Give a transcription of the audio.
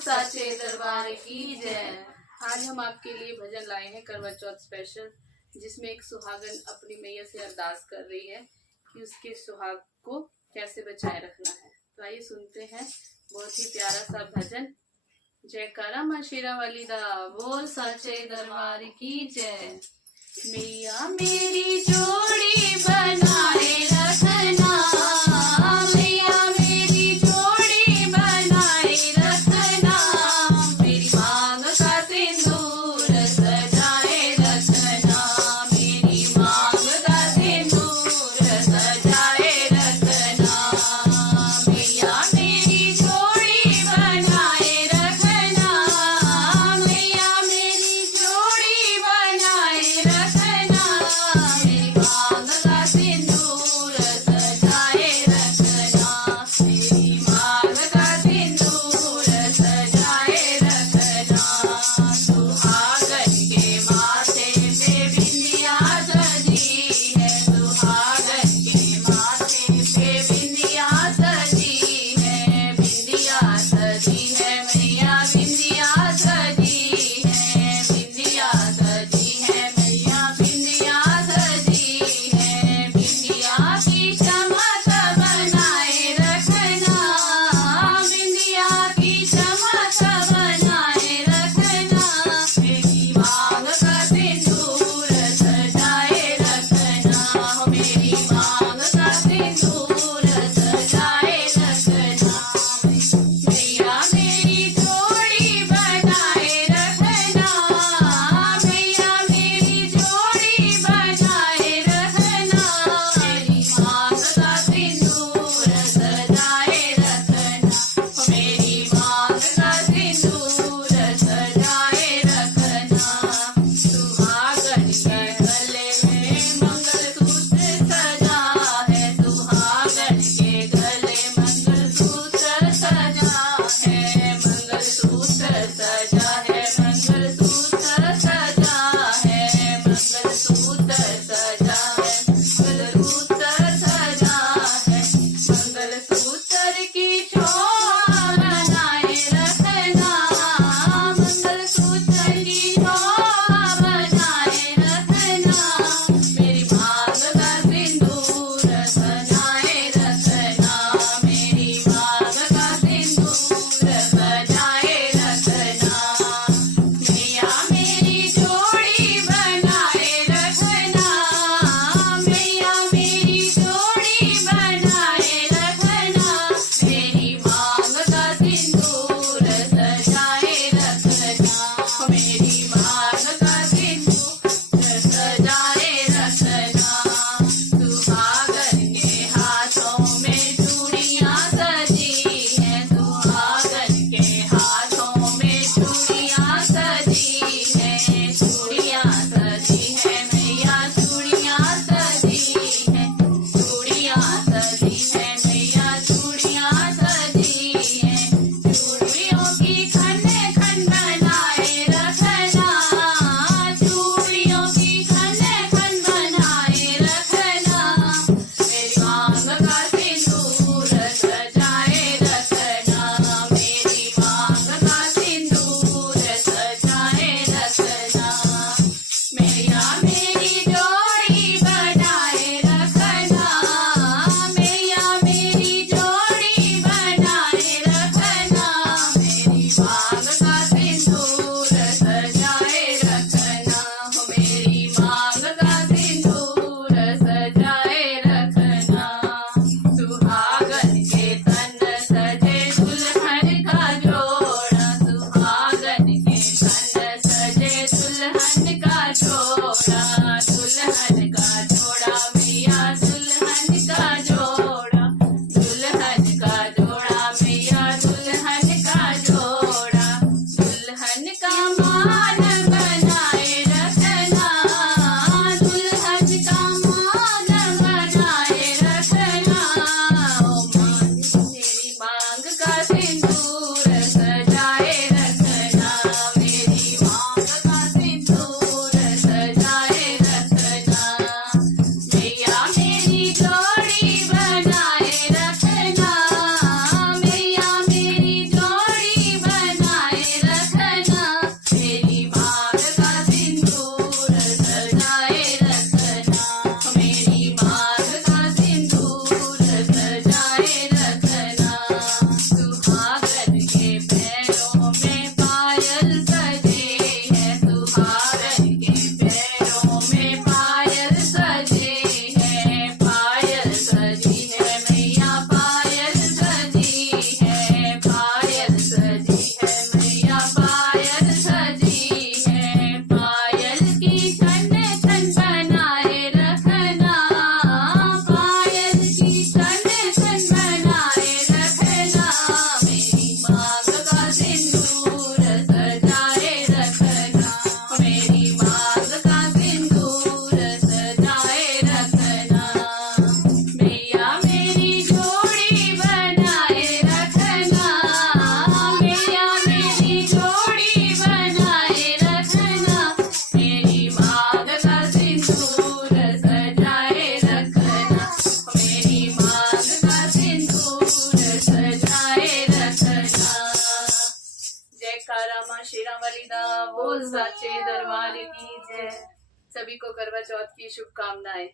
साचे दरबार की जय। आज हम आपके लिए भजन लाए हैं करवा चौथ स्पेशल, जिसमें एक सुहागन अपनी मैया से अरदास कर रही है कि उसके सुहाग को कैसे बचाए रखना है। तो आइए सुनते हैं बहुत ही प्यारा सा भजन। जयकारा मां शेरा वाली दा, बोल साचे दरबार की जय। मैया मेरी जोड़ी बनाए रखना, सजी है मैया पायल सजी है, पायल की छन छन बनाए रखना, पायल की छन छन बनाए रखना, मेरी मांग का सिंदूर सजाए रखना, मेरी मांग का सिंदूर सजाए रखना, मैया मेरी जोड़ी बनाए रखना, मैया मेरी जोड़ी बनाए रखना, मेरी मांग का सिंदूर सजाए रखना, मेरी मांग का सिंदूर सजाए रखना। जयकारा माँ शेरावाली दा बोल साचे दरबार की जय। सभी को करवा चौथ की शुभकामनाएं।